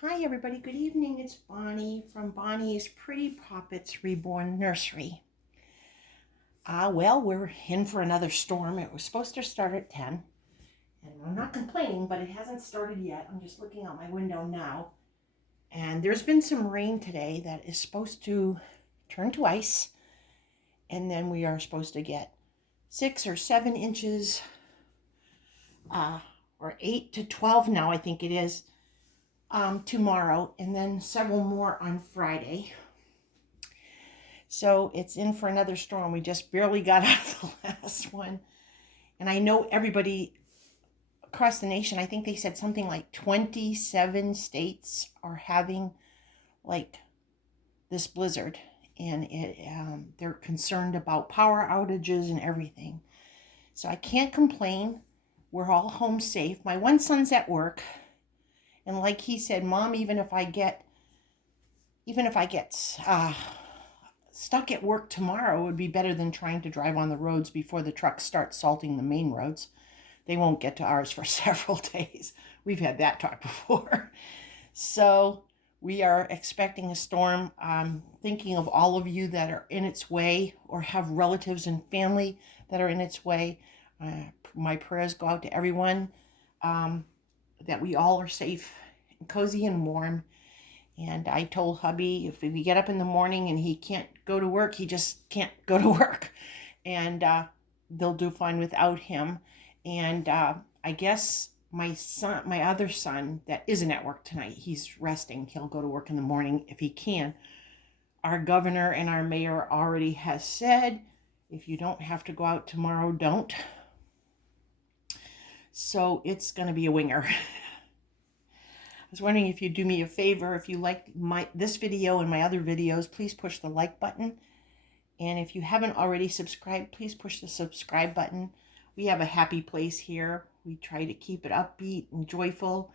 Hi everybody, good evening. It's Bonnie from Bonnie's Pretty Poppets Reborn Nursery. Well, we're in for another storm. It was supposed to start at 10. And I'm not complaining, but it hasn't started yet. I'm just looking out my window now. And there's been some rain today that is supposed to turn to ice. And then we are supposed to get 6 or 7 inches, or 8 to 12 now, I think it is, tomorrow, and then several more on Friday. So it's in for another storm. We just barely got out of the last one. And I know everybody across the nation, I think they said something like 27 states are having like this blizzard. And they're concerned about power outages and everything. So I can't complain. We're all home safe. My one son's at work. And like he said, Mom, even if I get stuck at work tomorrow, it would be better than trying to drive on the roads before the trucks start salting the main roads. They won't get to ours for several days. We've had that talk before. So we are expecting a storm. I'm thinking of all of you that are in its way or have relatives and family that are in its way. My prayers go out to everyone, that we all are safe and cozy and warm. And I told hubby if we get up in the morning and he can't go to work, he just can't go to work. And they'll do fine without him. And I guess my other son that isn't at work tonight, he's resting. He'll go to work in the morning if he can. Our governor and our mayor already has said, if you don't have to go out tomorrow, don't. So it's going to be a winger. I was wondering if you'd do me a favor. If you like this video and my other videos, please push the like button. And if you haven't already subscribed, please push the subscribe button. We have a happy place here. We try to keep it upbeat and joyful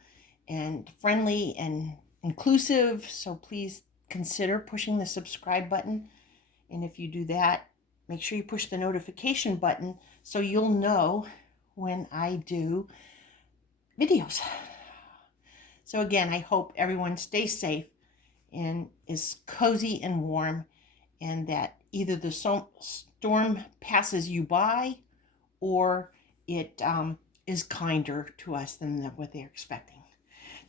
and friendly and inclusive. So please consider pushing the subscribe button. And if you do that, make sure you push the notification button so you'll know when I do videos. So again, I hope everyone stays safe and is cozy and warm, and that either the storm passes you by or it is kinder to us than what they're expecting.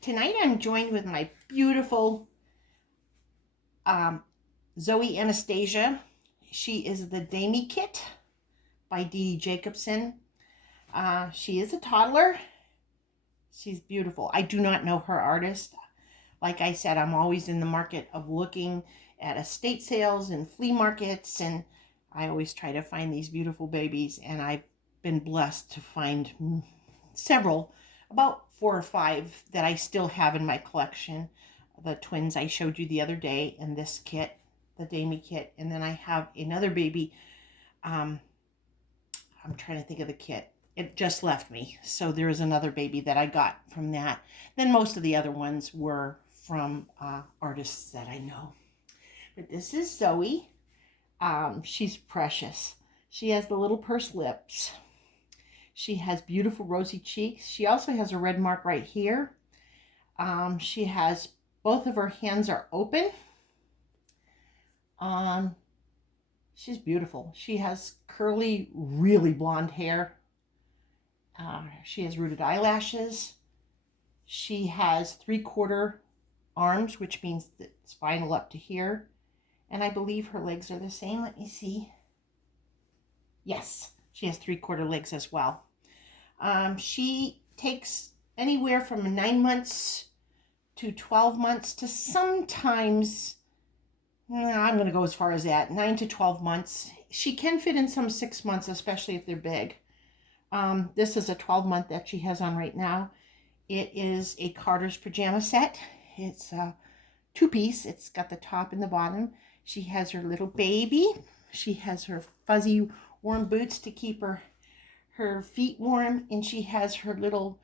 Tonight I'm joined with my beautiful Zoe Anastasia. She is the Damie Kit by Dee Dee Jacobson. She is a toddler. She's beautiful. I do not know her artist. Like I said, I'm always in the market of looking at estate sales and flea markets, and I always try to find these beautiful babies, and I've been blessed to find several, about 4 or 5 that I still have in my collection. The twins I showed you the other day, and this kit, the Damie kit, and then I have another baby. I'm trying to think of the kit. It just left me. So there is another baby that I got from that. Then most of the other ones were from artists that I know. But this is Zoe. She's precious. She has the little pursed lips. She has beautiful rosy cheeks. She also has a red mark right here. She has, both of her hands are open. She's beautiful. She has curly, really blonde hair. She has rooted eyelashes. She has 3/4 arms, which means that it's spinal up to here. And I believe her legs are the same. Let me see. Yes, she has 3/4 legs as well. She takes anywhere from 9 months to 12 months to sometimes, I'm going to go as far as that, 9 to 12 months. She can fit in some 6 months, especially if they're big. This is a 12-month that she has on right now. It is a Carter's pajama set. It's a 2-piece. It's got the top and the bottom. She has her little baby. She has her fuzzy warm boots to keep her feet warm. And she has her little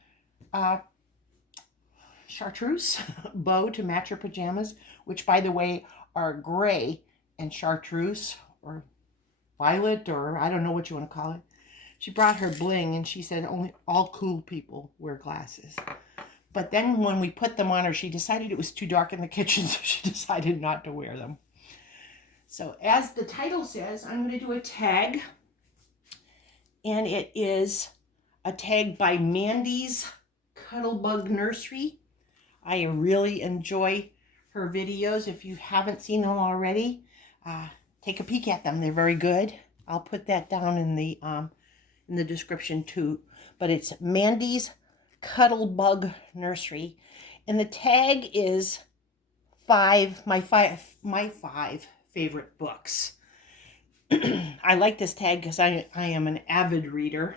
chartreuse bow to match her pajamas, which, by the way, are gray and chartreuse or violet, or I don't know what you want to call it. She brought her bling, and she said only all cool people wear glasses. But then when we put them on her, she decided it was too dark in the kitchen, so she decided not to wear them. So as the title says, I'm going to do a tag. And it is a tag by Mandy's Cuddlebug Nursery. I really enjoy her videos. If you haven't seen them already, take a peek at them. They're very good. I'll put that down in the description too. But it's Mandy's Cuddlebug Nursery, and the tag is my five favorite books. I like this tag because I am an avid reader.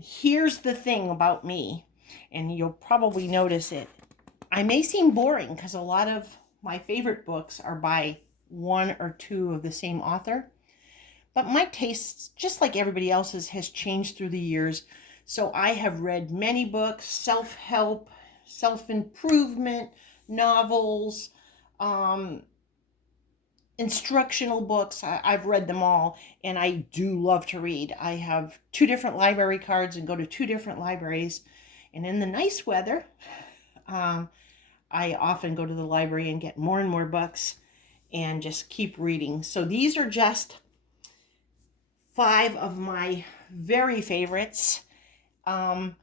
Here's the thing about me, and you'll probably notice it. I may seem boring because a lot of my favorite books are by one or two of the same author. But my tastes, just like everybody else's, has changed through the years. So I have read many books, self-help, self-improvement, novels, instructional books. I've read them all, and I do love to read. I have 2 different library cards and go to 2 different libraries. And in the nice weather, I often go to the library and get more and more books and just keep reading. So these are just 5 of my very favorites. But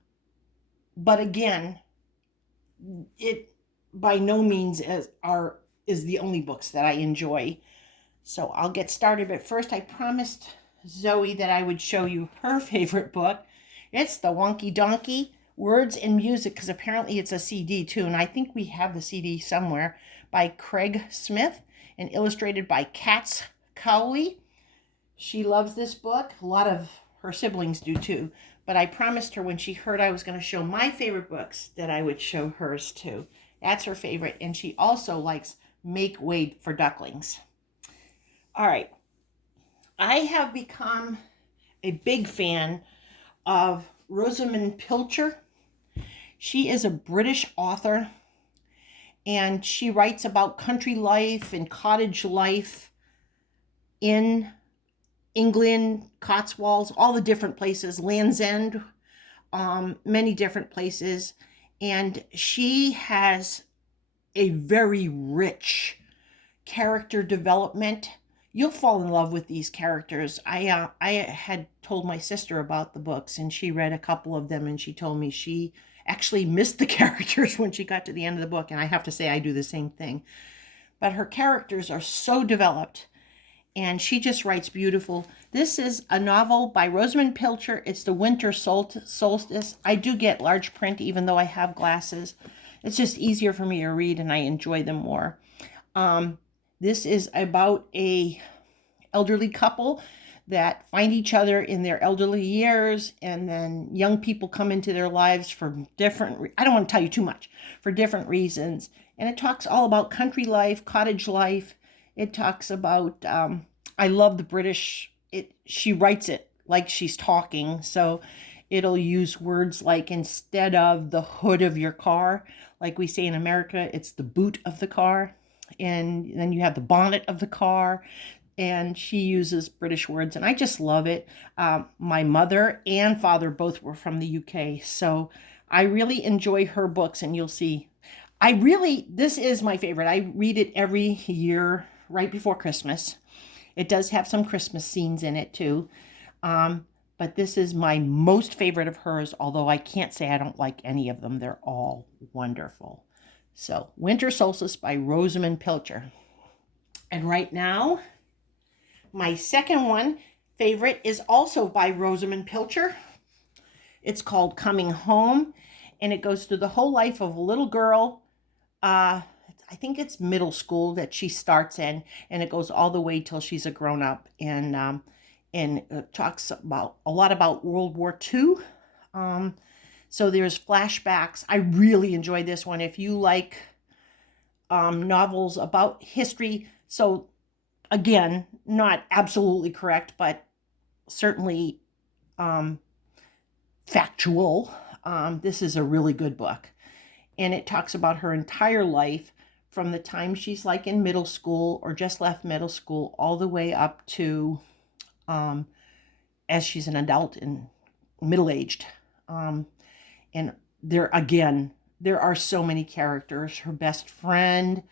again, it by no means is the only books that I enjoy. So I'll get started, but first I promised Zoe that I would show you her favorite book. It's The Wonky Donkey, Words and Music, because apparently it's a CD too, and I think we have the CD somewhere, by Craig Smith and illustrated by Katz Cowley. She loves this book. A lot of her siblings do too, but I promised her when she heard I was going to show my favorite books that I would show hers too. That's her favorite, and she also likes Make Way for Ducklings. All right. I have become a big fan of Rosamond Pilcher. She is a British author, and she writes about country life and cottage life in England, Cotswolds, all the different places, Land's End, many different places. And she has a very rich character development. You'll fall in love with these characters. I had told my sister about the books, and she read a couple of them, and she told me she actually missed the characters when she got to the end of the book, and I have to say I do the same thing. But her characters are so developed, and she just writes beautiful. This is a novel by Rosemunde Pilcher. It's the winter solstice. I do get large print even though I have glasses. It's just easier for me to read, and I enjoy them more. This is about a elderly couple that find each other in their elderly years, and then young people come into their lives for different, I don't want to tell you too much, for different reasons. And it talks all about country life, cottage life. It talks about, I love the British, she writes it like she's talking. So it'll use words like, instead of the hood of your car, like we say in America, it's the boot of the car. And then you have the bonnet of the car, and she uses British words, and I just love it. My mother and father both were from the UK, so I really enjoy her books, and you'll see. This is my favorite. I read it every year right before Christmas. It does have some Christmas scenes in it too, but this is my most favorite of hers, although I can't say I don't like any of them. They're all wonderful. So, Winter Solstice by Rosamond Pilcher. And right now, my second favorite is also by Rosamond Pilcher. It's called Coming Home, and it goes through the whole life of a little girl. I think it's middle school that she starts in, and it goes all the way till she's a grown-up. And it talks about a lot about World War II. So there's flashbacks. I really enjoy this one. If you like novels about history, so again, not absolutely correct, but certainly factual, this is a really good book. And it talks about her entire life from the time she's like in middle school or just left middle school all the way up to as she's an adult and middle-aged. And there are so many characters. Her best friend,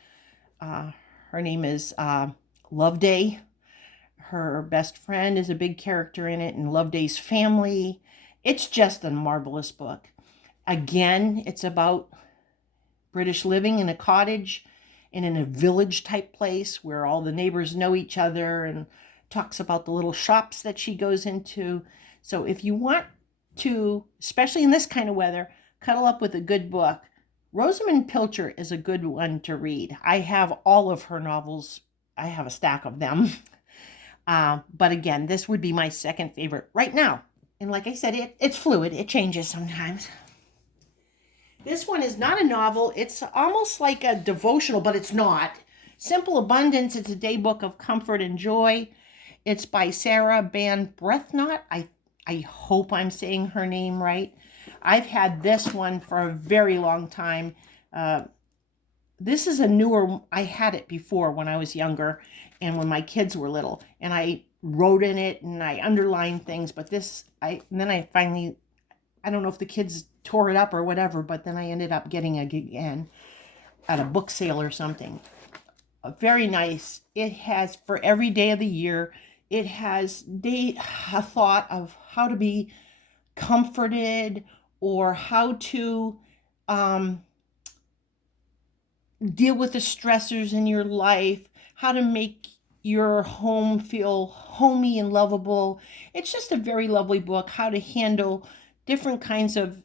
her name is Loveday. Her best friend is a big character in it, and Loveday's family. It's just a marvelous book. Again, it's about British living in a cottage and in a village type place where all the neighbors know each other, and talks about the little shops that she goes into. So if you want to, especially in this kind of weather, cuddle up with a good book, Rosamond Pilcher is a good one to read. I have all of her novels. I have a stack of them. But again, this would be my second favorite right now. And like I said, it's fluid. It changes sometimes. This one is not a novel. It's almost like a devotional, but it's not. Simple Abundance. It's a day book of comfort and joy. It's by Sarah Ban Breathnach. I hope I'm saying her name right. I've had this one for a very long time. This is a newer, I had it before when I was younger and when my kids were little, and I wrote in it and I underlined things, but and then I finally, I don't know if the kids tore it up or whatever, but then I ended up getting it again at a book sale or something. Very nice. It has for every day of the year, it has a thought of how to be comforted or how to deal with the stressors in your life, how to make your home feel homey and lovable. It's just a very lovely book, how to handle different kinds of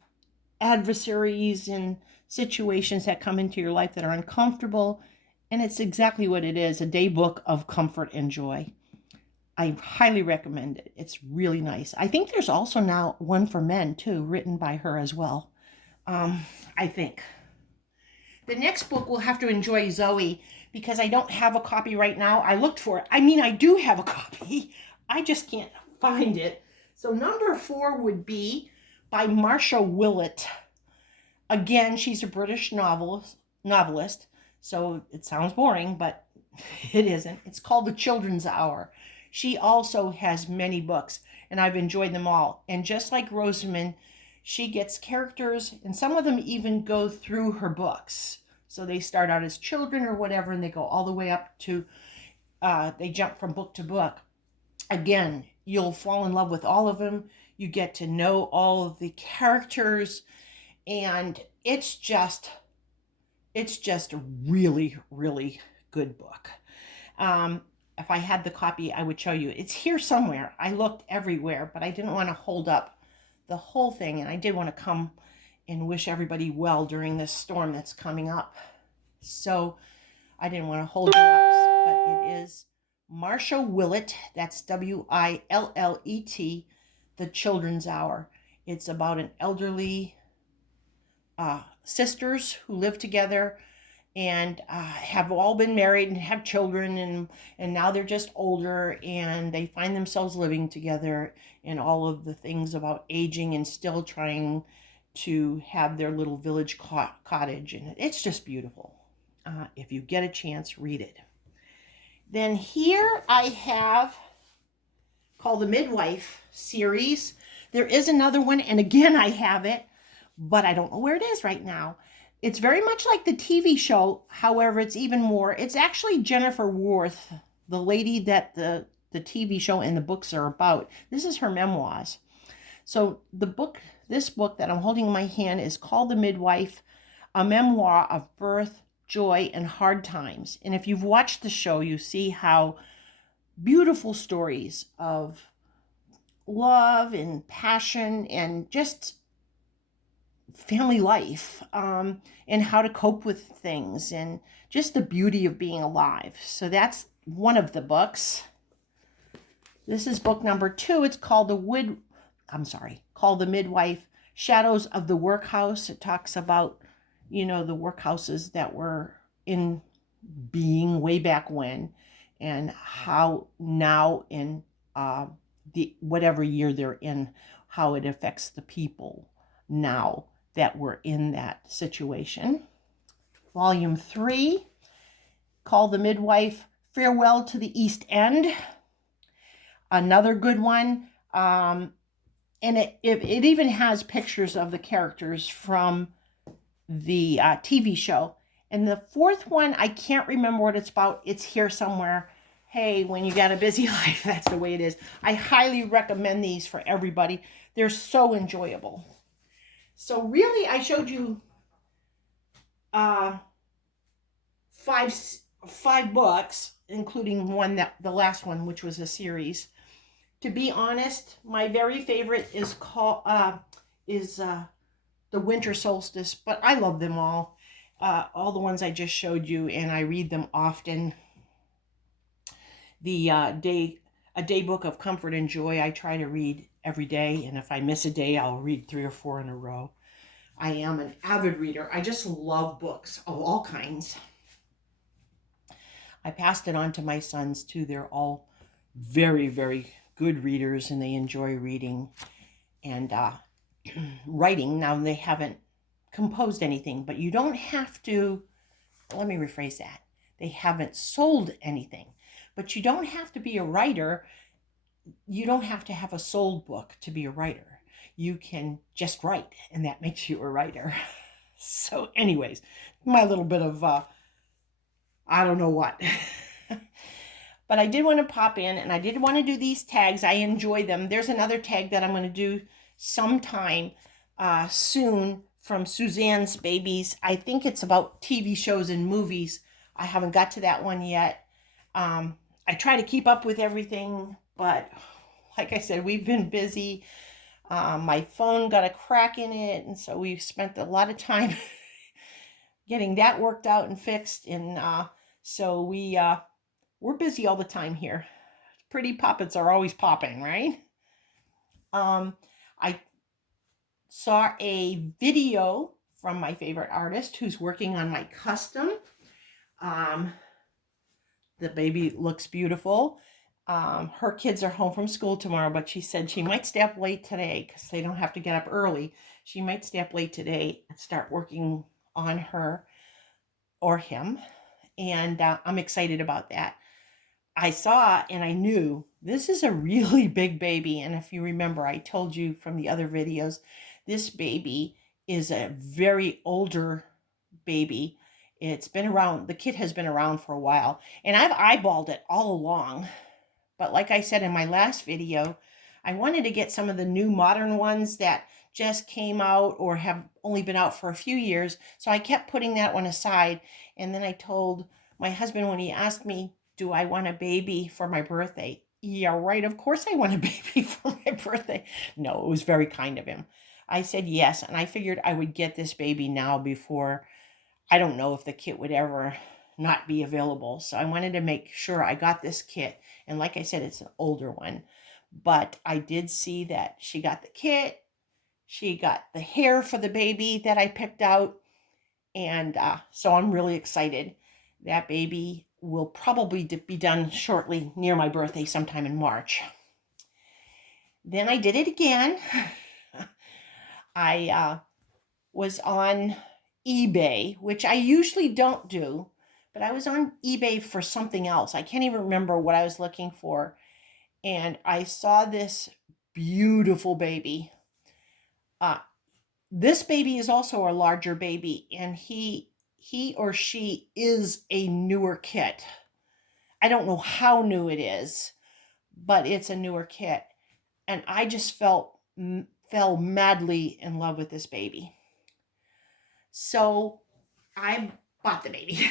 adversaries and situations that come into your life that are uncomfortable. And it's exactly what it is, a day book of comfort and joy. I highly recommend it. It's really nice. I think there's also now one for men too, written by her as well. I think. The next book we'll have to enjoy Zoe, because I don't have a copy right now. I looked for it. I mean, I do have a copy. I just can't find it. So number 4 would be by Marcua Willet. Again, she's a British novelist. So it sounds boring, but it isn't. It's called The Children's Hour. She also has many books, and I've enjoyed them all. And just like Rosamond, she gets characters, and some of them even go through her books. So they start out as children or whatever, and they go all the way up to, they jump from book to book. Again, you'll fall in love with all of them. You get to know all of the characters, and it's just a really, really good book. If I had the copy, I would show you. It's here somewhere. I looked everywhere, but I didn't want to hold up the whole thing, and I did want to come and wish everybody well during this storm that's coming up. So I didn't want to hold you up, but it is Marcua Willet, that's Willet, The Children's Hour. It's about an elderly sisters who live together and have all been married and have children, and now they're just older, and they find themselves living together, and all of the things about aging and still trying to have their little village cottage, and it's just beautiful. If you get a chance, read it. Then here I have called the Midwife series. There is another one, and again I have it, but I don't know where it is right now. It's very much like the TV show, however, it's even more. It's actually Jennifer Worth, the lady that the TV show and the books are about. This is her memoirs. So this book that I'm holding in my hand is called The Midwife, a memoir of birth, joy, and hard times. And if you've watched the show, you see how beautiful stories of love and passion and just family life, and how to cope with things, and just the beauty of being alive. So that's one of the books. This is book number 2. It's called called The Midwife, Shadows of the Workhouse. It talks about, the workhouses that were in being way back when, and how now in the whatever year they're in, how it affects the people now that were in that situation. Volume 3, called The Midwife, Farewell to the East End. Another good one. And it even has pictures of the characters from the TV show. And the fourth one, I can't remember what it's about. It's here somewhere. Hey, when you got a busy life, that's the way it is. I highly recommend these for everybody. They're so enjoyable. So really, I showed you uh, five books, including one that the last one, which was a series. To be honest, my very favorite is the winter solstice, but I love them all the ones I just showed you, and I read them often. The a day book of comfort and joy I try to read every day, and if I miss a day, I'll read 3 or 4 in a row. I am an avid reader. I just love books of all kinds. I passed it on to my sons too. They're all very, very good readers, and they enjoy reading and writing. Now, they haven't composed anything, but you don't have to, let me rephrase that. They haven't sold anything, but you don't have to be a writer. You don't have to have a sold book to be a writer. You can just write, and that makes you a writer. So anyways, my little bit of, I don't know what. But I did want to pop in, and I did want to do these tags. I enjoy them. There's another tag that I'm going to do sometime soon from Suzanne's Babies. I think it's about TV shows and movies. I haven't got to that one yet. I try to keep up with everything, but like I said, we've been busy. My phone got a crack in it, and so we've spent a lot of time getting that worked out and fixed. And so we're busy all the time here. Pretty poppets are always popping, right? I saw a video from my favorite artist who's working on my custom. The baby looks beautiful. Her kids are home from school tomorrow, but she said she might stay up late today because they don't have to get up early. She might stay up late today and start working on her or him. And I'm excited about that. I saw and I knew this is a really big baby. And if you remember, I told you from the other videos, this baby is a very older baby. It's been around, the kit has been around for a while, and I've eyeballed it all along. But like I said in my last video, I wanted to get some of the new modern ones that just came out or have only been out for a few years. So I kept putting that one aside. And then I told my husband when he asked me, do I want a baby for my birthday? Yeah, right. Of course I want a baby for my birthday. No, it was very kind of him. I said yes. And I figured I would get this baby now before, I don't know if the kit would ever not be available. So I wanted to make sure I got this kit. And like I said, it's an older one. But I did see that she got the kit. She got the hair for the baby that I picked out. And so I'm really excited. That baby will probably be done shortly near my birthday sometime in March. Then I did it again. I was on eBay, which I usually don't do, but I was on eBay for something else. I can't even remember what I was looking for. And I saw this beautiful baby. This baby is also a larger baby, and he or she is a newer kit. I don't know how new it is, but it's a newer kit. And I just fell madly in love with this baby. So I bought the baby.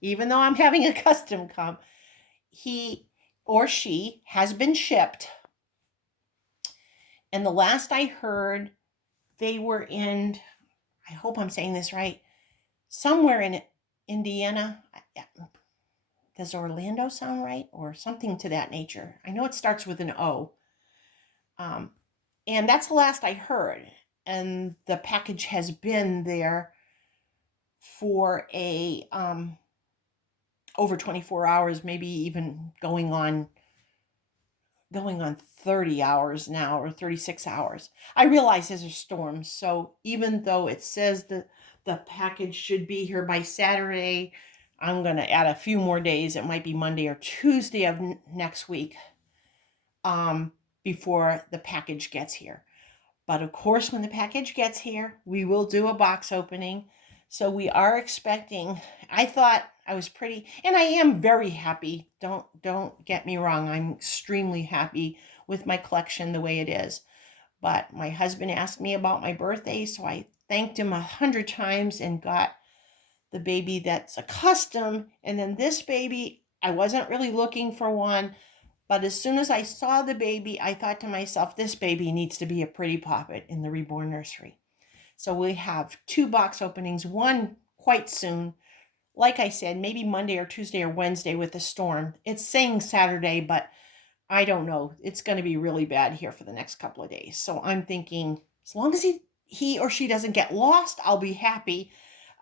Even though I'm having a custom come, he or she has been shipped. And the last I heard, they were in, I hope I'm saying this right, somewhere in Indiana. Does Orlando sound right? Or something to that nature. I know it starts with an O. And that's the last I heard. And the package has been there for a over 24 hours, maybe even going on 30 hours now, or 36 hours. I realize there's a storm, so even though it says that the package should be here by Saturday, I'm going to add a few more days. It might be Monday or Tuesday of next week. before the package gets here. But of course, when the package gets here, we will do a box opening. So we are expecting, I thought I was pretty, and I am very happy. Don't get me wrong. I'm extremely happy with my collection the way it is. But my husband asked me about my birthday, so I thanked him 100 times and got the baby that's a custom. And then this baby, I wasn't really looking for one, but as soon as I saw the baby, I thought to myself, this baby needs to be a pretty poppet in the Reborn Nursery. So we have 2 box openings, one quite soon. Like I said, maybe Monday or Tuesday or Wednesday with the storm. It's saying Saturday, but I don't know. It's going to be really bad here for the next couple of days. So I'm thinking, as long as he or she doesn't get lost, I'll be happy.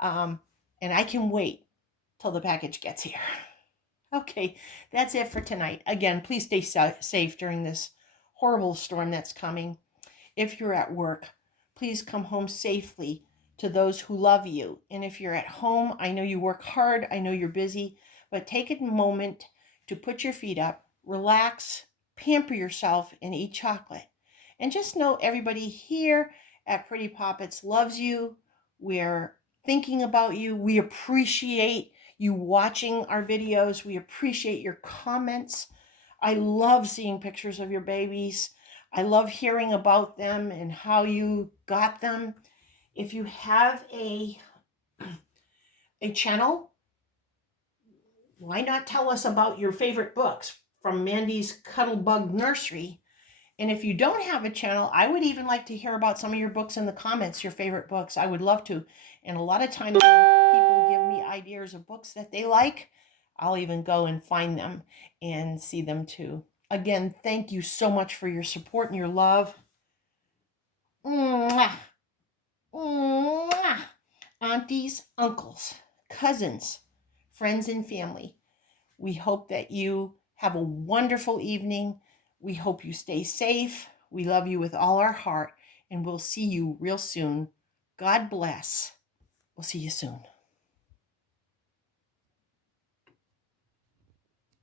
And I can wait till the package gets here. Okay, that's it for tonight. Again, please stay safe during this horrible storm that's coming. If you're at work, please come home safely to those who love you. And if you're at home, I know you work hard, I know you're busy, but take a moment to put your feet up, relax, pamper yourself, and eat chocolate. And just know everybody here at Pretty Poppets loves you. We're thinking about you. We appreciate you watching our videos. We appreciate your comments. I love seeing pictures of your babies. I love hearing about them and how you got them. If you have a channel, why not tell us about your favorite books from Mandy's Cuddlebug Nursery? And if you don't have a channel, I would even like to hear about some of your books in the comments, your favorite books. I would love to. And a lot of times when people give me ideas of books that they like, I'll even go and find them and see them too. Again, thank you so much for your support and your love. Mwah. Mwah. Aunties, uncles, cousins, friends, and family. We hope that you have a wonderful evening. We hope you stay safe. We love you with all our heart, and we'll see you real soon. God bless. We'll see you soon.